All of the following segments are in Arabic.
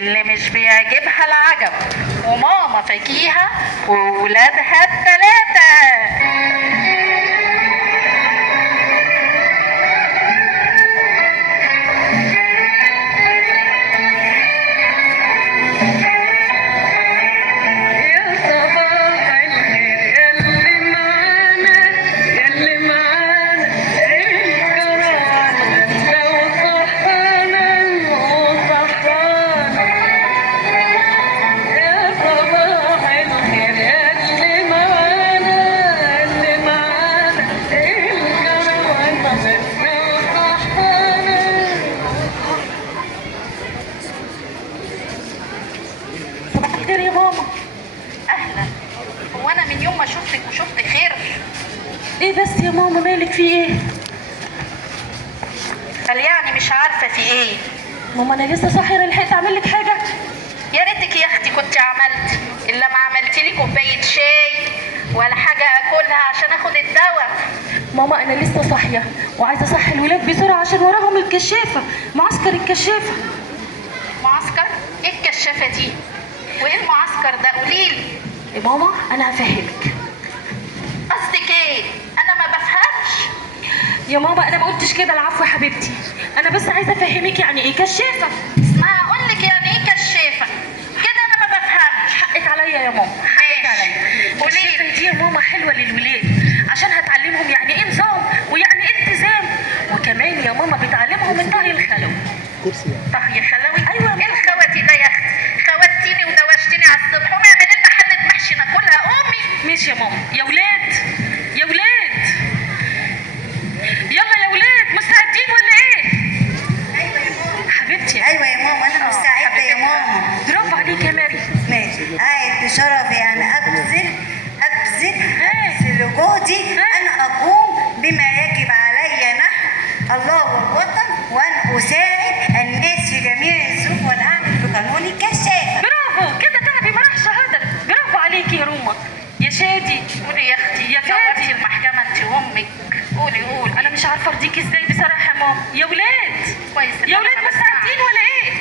اللي مش بيعجبها العجب، وماما فاكيها وولادها التلاتة. خير يا ماما. اهلا. هو انا من يوم ما شفتك وشفت خير. ايه بس يا ماما مالك في ايه؟ قال يعني مش عارفه في ايه. ماما انا لسه صاحيه، لحقت اعمل لك حاجه؟ يا ريتك يا اختي كنت عملتي، الا ما عملتي لي كوبايه شاي ولا حاجه اكلها عشان اخد الدواء. ماما انا لسه صاحيه وعايزه اصحي الولاد بسرعه عشان وراهم الكشافه، معسكر الكشافه. معسكر؟ ايه الكشافه دي؟ وايه المعسكر ده؟ قوليلي. يا ماما انا هفهمك. قصدك ايه؟ انا ما بفهمش. يا ماما انا ما قلتش كده، العفو يا حبيبتي، انا بس عايزه افهمك يعني ايه كشافه. اسمعي اقول لك يعني ايه كشافه كده، انا ما بفهمش. حقك عليا يا ماما، حقك عليا. الكشافه دي يا ماما حلوه للولاد عشان هتعلمهم يعني ايه نظام ويعني ايه التزام، وكمان يا ماما بتعلمهم الطهي الخلوي. طهي خلوي؟ ايوه. ايه الخواتي ده يا اختي؟ خوتيني ودوشتيني على الصبح. قومي اعملي لنا حله محشي ناكلها. قومي. ماشي يا ماما. يا ولاد يا ولاد، يلا يا ولاد، مستعدين ولا ايه؟ ايوه يا ماما. حبيبتي. ايوه يا ماما انا مستعده يا ماما. برافو عليك يا ماري. ماشي. بشرفي يعني ابذل جهدي ان اقوم بما يجب علي نحو الله والوطن، وان اساعد الناس في جميع الظروف، وان اعمل بقانون الكشافه. برافو كده، تعبي ما راحش هدر. برافو عليكي يا روما. يا شادي. قولي يا اختي. يا فادي. نورتي المحكمه انت وامك. قولي. انا مش عارفه ارضيكي ازاي بصراحه يا ماما. يا ولاد كويس. يا ولاد مستعدين ولا ايه؟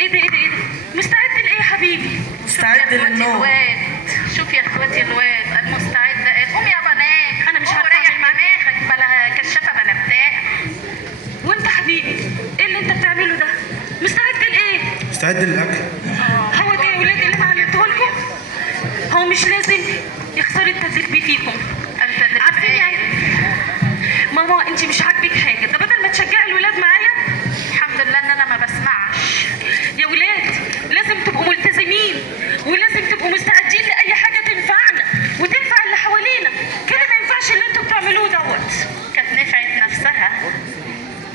ايه ده مستعد لايه يا حبيبي؟ مستعد للنوم. شوف يا اخواتي الواد المستعد ايه. قومي يا بنات. انا مش عارفه ريح اعمل معاك. دماغك، بلا كشافه بلا بتاع. وانت حبيبي ايه اللي انت بتعمله ده؟ مستعد لايه؟ مستعد للاكل. هو ده يا ولاد اللي انا علمته لكم؟ هو مش لازم يخسر التدريب فيكم؟ عارفين يعني ماما انت مش عاجبك حاجه، ده بدل ما تشجعي الولاد معايا. الحمد لله ان انا ما بسمعش. يا ولاد لازم تبقوا ملتزمين، ولازم تبقوا مستعدين لاي حاجه تنفعنا وتنفع اللي حوالينا. كده ما ينفعش اللي انتوا بتعملوه دوت. كانت نفعت نفسها.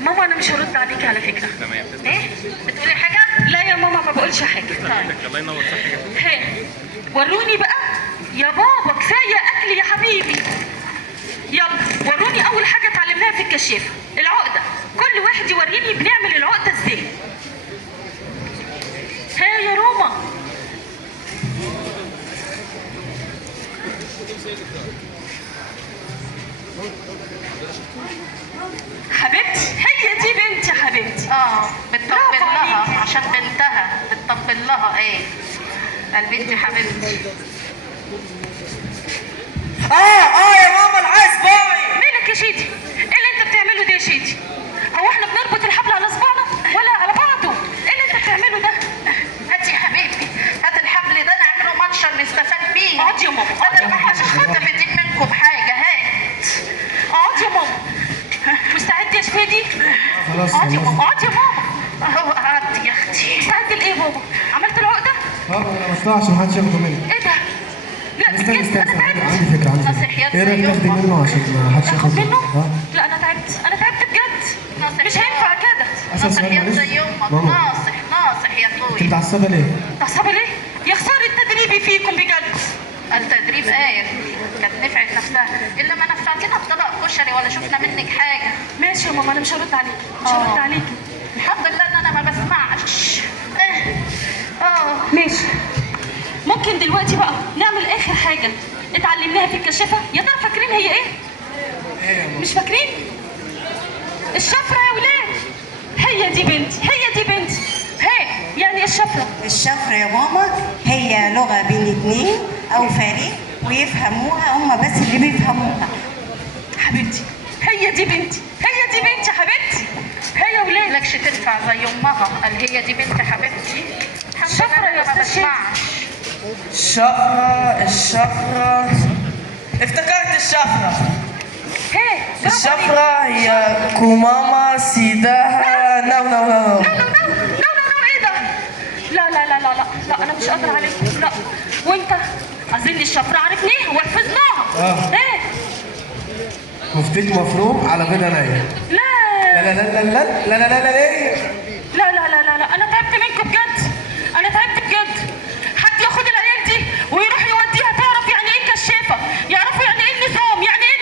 ماما انا مش هرد عليكي على فكره. تمام. ايه؟ بتقولي حاجه؟ لا يا ماما ما بقولش حاجه. طيب. الله ينور صحتك. ها وروني بقى يا بابا، كفايه اكل يا حبيبي. يلا وروني اول حاجه اتعلمناها في الكشافه، العقده. كل واحد يوريني بنعمل العقده ازاي. ها يا روما. حبيبتي هي دي بنتي يا حبيبتي. بتطبل لها عشان بنتها بتطبل لها. ايه البنت حبيبتي؟ يا ماما العايز باي. مالك يا شيدي؟ ايه اللي انت بتعمله ده يا شيدي؟ هو احنا بنربط الحبل على صباعنا ولا على بعضه؟ ايه اللي انت بتعمله ده؟ هات يا حبيبتي، هات الحبل ده نعمله منشر نستفاد بيه. اقعدي يا ماما. انا ما حدش مستفيدين منكم بحاجه. هات. اقعدي يا ماما. مستعد يا شفادي؟ خلاص اقعدي يا ماما. اقعدي يا ماما. اهو قعدت يا اختي. مستعد لايه بابا؟ عملت العقده؟ انا ما اطلعش محدش ياخده مني. ايه ده؟ لا استنى بجد انا استنى، تعبت. عندي فكره ناصح يد ايه رايك زي تاخدي أمك. منه عشان ما حدش اخد ياخد منه؟ لا انا تعبت بجد. ناصح مش يد. هينفع كده. ناصح معلش. يد زي امك. ماما. ناصح يا انت اخوي. متعصبه ليه؟ تعصبي ليه؟ يا خساره تدريبي فيكم بجد. التدريب آية كانت نفعت نفسها، إلا ما نفعتنا بطبق كشري ولا شفنا منك حاجة. ماشي يا ماما انا مش هرد عليكي، مش هرد عليكي. الحمد لله إن أنا ما بسمعش. ماشي. ممكن دلوقتي بقى نعمل اخر حاجه اتعلمناها في الكشافه؟ يا ترى فاكرين هي ايه؟ مش فاكرين؟ الشفره يا ولاد. هي دي دي بنتي، هي دي بنتي. هي يعني ايه الشفرة؟ الشفرة يا ماما هي لغة بين اتنين أو فريق ويفهموها هما بس اللي بيفهموها. حبيبتي هي دي بنتي، هي دي بنتي حبيبتي. هي ولاد مالكش تنفع زي امها، قال هي دي بنت حبيبتي. شفرة يا ما أستاذ بسمعش. الشفرة افتكرت الشفرة. هي الشفرة هي كمامة سيداها نو نو نو. لا لا لا لا لا ايه ده؟ لا لا لا لا لا لا انا مش قادرة عليكم. لا وانت اظن الشفرة عرفناها وحفظناها. ايه؟ مفتك مفروم على بيضة نية. لا لا لا لا لا لا لا لا لا ليه؟ لا لا لا لا لا انا تعبت منكم بجد. انا تعبت بجد. حد ياخد العيال دي ويروح يوديها تعرف يعني ايه كشافة، يعرفوا يعني ايه النظام، يعني ايه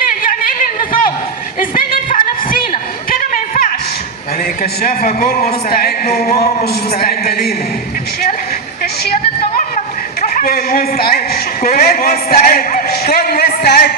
النظام، ازاي ننفع نفسينا كده ما ينفعش. يعني كشافة كون مستعد وماما مش مستعدة لينا. امشي يلا، امشي يا ضد امك. روح كون مستعد. كن مستعد.